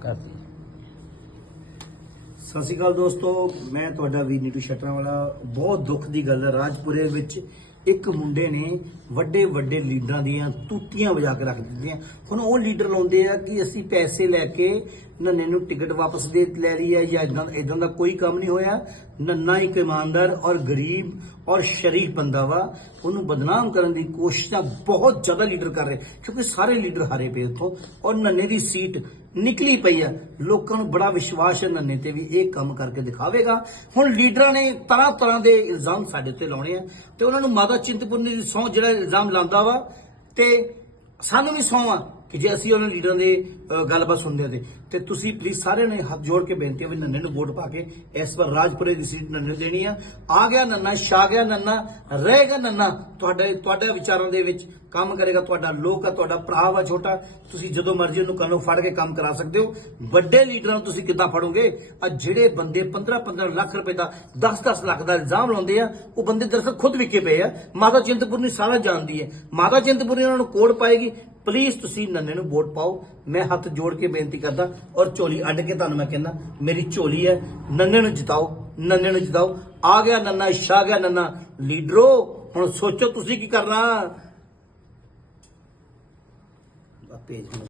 ਕਰਦੀ ਸਤਿ ਸ਼੍ਰੀ ਅਕਾਲ ਦੋਸਤੋ, ਮੈਂ ਤੁਹਾਡਾ ਵੀਰ ਨੀਟੂ ਸ਼ਟਰਾਂ ਵਾਲਾ। ਬਹੁਤ ਦੁੱਖ ਦੀ ਗੱਲ ਹੈ, ਰਾਜਪੁਰੇ ਵਿੱਚ ਇੱਕ ਮੁੰਡੇ ਨੇ ਵੱਡੇ ਵੱਡੇ ਲੀਡਰਾਂ ਦੀਆਂ ਤੂਤੀਆਂ ਵਜਾ ਕੇ ਰੱਖ ਦਿੱਤੀਆਂ। ਹੁਣ ਉਹ ਲੀਡਰ ਲਾਉਂਦੇ ਆ ਕਿ ਅਸੀਂ ਪੈਸੇ ਲੈ ਕੇ ਨੰਨੇ ਨੂੰ ਟਿਕਟ ਵਾਪਸ ਦੇ ਲੈ ਲਈ ਹੈ ਜਾਂ ਇਦਾਂ ਇਦਾਂ ਦਾ ਕੋਈ ਕੰਮ ਨਹੀਂ ਹੋਇਆ। ਨੰਨਾ ਇੱਕ ਇਮਾਨਦਾਰ ਔਰ ਗਰੀਬ ਔਰ ਸ਼ਰੀਫ ਬੰਦਾ ਵਾ। ਉਹਨੂੰ ਬਦਨਾਮ ਕਰਨ ਦੀ ਕੋਸ਼ਿਸ਼ਾਂ ਬਹੁਤ ਜ਼ਿਆਦਾ ਲੀਡਰ ਕਰ ਰਹੇ। ਕਿਉਂਕਿ ਸਾਰੇ ਲੀਡਰ ਹਾਰੇ ਪਏ ਉੱਥੋਂ ਔਰ ਨੰਨੇ ਦੀ ਸੀਟ ਨਿਕਲੀ ਪਈ ਆ। ਲੋਕਾਂ ਨੂੰ ਬੜਾ ਵਿਸ਼ਵਾਸ ਹੈ ਨੰਨੇ ਤੇ ਵੀ ਇਹ ਕੰਮ ਕਰਕੇ ਦਿਖਾਵੇਗਾ। ਹੁਣ ਲੀਡਰਾਂ ਨੇ ਤਰ੍ਹਾਂ ਤਰ੍ਹਾਂ ਦੇ ਇਲਜ਼ਾਮ ਸਾਡੇ ਤੇ ਲਾਉਣੇ ਆ ਤੇ ਉਹਨਾਂ ਨੂੰ ਮਾਤਾ ਚਿੰਤਪੁਰਨੀ ਦੀ ਸਹੁੰ ਜਿਹੜਾ ਇਲਜ਼ਾਮ ਲਾਉਂਦਾ ਵਾ ਤੇ ਸਾਨੂੰ ਵੀ ਸਹੁੰ ਆ। ਕਿ ਜੇ ਅਸੀਂ ਉਹਨਾਂ ਲੀਡਰਾਂ ਦੇ ਅ, ਗੱਲਬਾਤ ਸੁਣਦੇ ਹਾਂ ਤੇ ਤੇ ਤੁਸੀਂ ਪਲੀਜ਼ ਸਾਰਿਆਂ ਨੇ ਹੱਥ ਜੋੜ ਕੇ ਬੇਨਤੀ ਹੈ ਵੀ ਨੰਨੇ ਨੂੰ ਵੋਟ ਪਾ ਕੇ ਇਸ ਵਾਰ ਰਾਜਪੁਰੇ ਦੀ ਸੀਟ ਨੰਨੇ ਨੂੰ ਦੇਣੀ ਆ। ਆ ਗਿਆ ਨੰਨਾ ਛਾ ਗਿਆ ਨੰਨਾ ਰਹੇਗਾ ਨੰਨਾ। ਤੁਹਾਡੇ ਤੁਹਾਡੇ ਵਿਚਾਰਾਂ ਦੇ ਵਿੱਚ ਕੰਮ ਕਰੇਗਾ ਤੁਹਾਡਾ ਲੋਕ ਆ ਤੁਹਾਡਾ ਭਰਾ ਵਾ ਛੋਟਾ। ਤੁਸੀਂ ਜਦੋਂ ਮਰਜ਼ੀ ਉਹਨੂੰ ਕੰਨੋਂ ਫੜ ਕੇ ਕੰਮ ਕਰਾ ਸਕਦੇ ਹੋ। ਵੱਡੇ ਲੀਡਰਾਂ ਨੂੰ ਤੁਸੀਂ ਕਿੱਦਾਂ ਫੜੋਗੇ? ਆ ਜਿਹੜੇ ਬੰਦੇ 15 15 ਲੱਖ ਰੁਪਏ ਦਾ 10 10 ਲੱਖ ਦਾ ਇਲਜ਼ਾਮ ਲਾਉਂਦੇ ਆ ਉਹ ਬੰਦੇ ਦਰਅਸਲ ਖੁਦ ਵਿਕੇ ਪਏ ਆ। ਮਾਤਾ ਚਿੰਤਪੁਰਨੀ ਸਾਰਾ ਜਾਣਦੀ ਹੈ। ਮਾਤਾ ਚਿੰਤਪੁਰਨੀ ਉਹਨਾਂ ਨੂੰ ਕੋਡ ਪਾਏਗੀ। ਪਲੀਜ਼ ਤੁਸੀਂ ਨੰਨੇ ਨੂੰ ਵੋਟ ਪਾਓ। ਮੈਂ ਹੱਥ ਜੋੜ ਕੇ ਬੇਨਤੀ ਕਰਦਾ ਔਰ ਝੋਲੀ ਅੱਡ ਕੇ ਤੁਹਾਨੂੰ ਮੈਂ ਕਹਿੰਦਾ, ਮੇਰੀ ਝੋਲੀ ਹੈ, ਨੰਨੇ ਨੂੰ ਜਿਤਾਓ, ਨੰਨੇ ਨੂੰ ਜਿਤਾਓ। ਆ ਗਿਆ ਨੰਨਾ ਛਾ ਗਿਆ ਨੰਨਾ। ਲੀਡਰੋ, ਹੁਣ ਸੋਚੋ ਤੁਸੀਂ ਕੀ ਕਰਨਾ। ਆ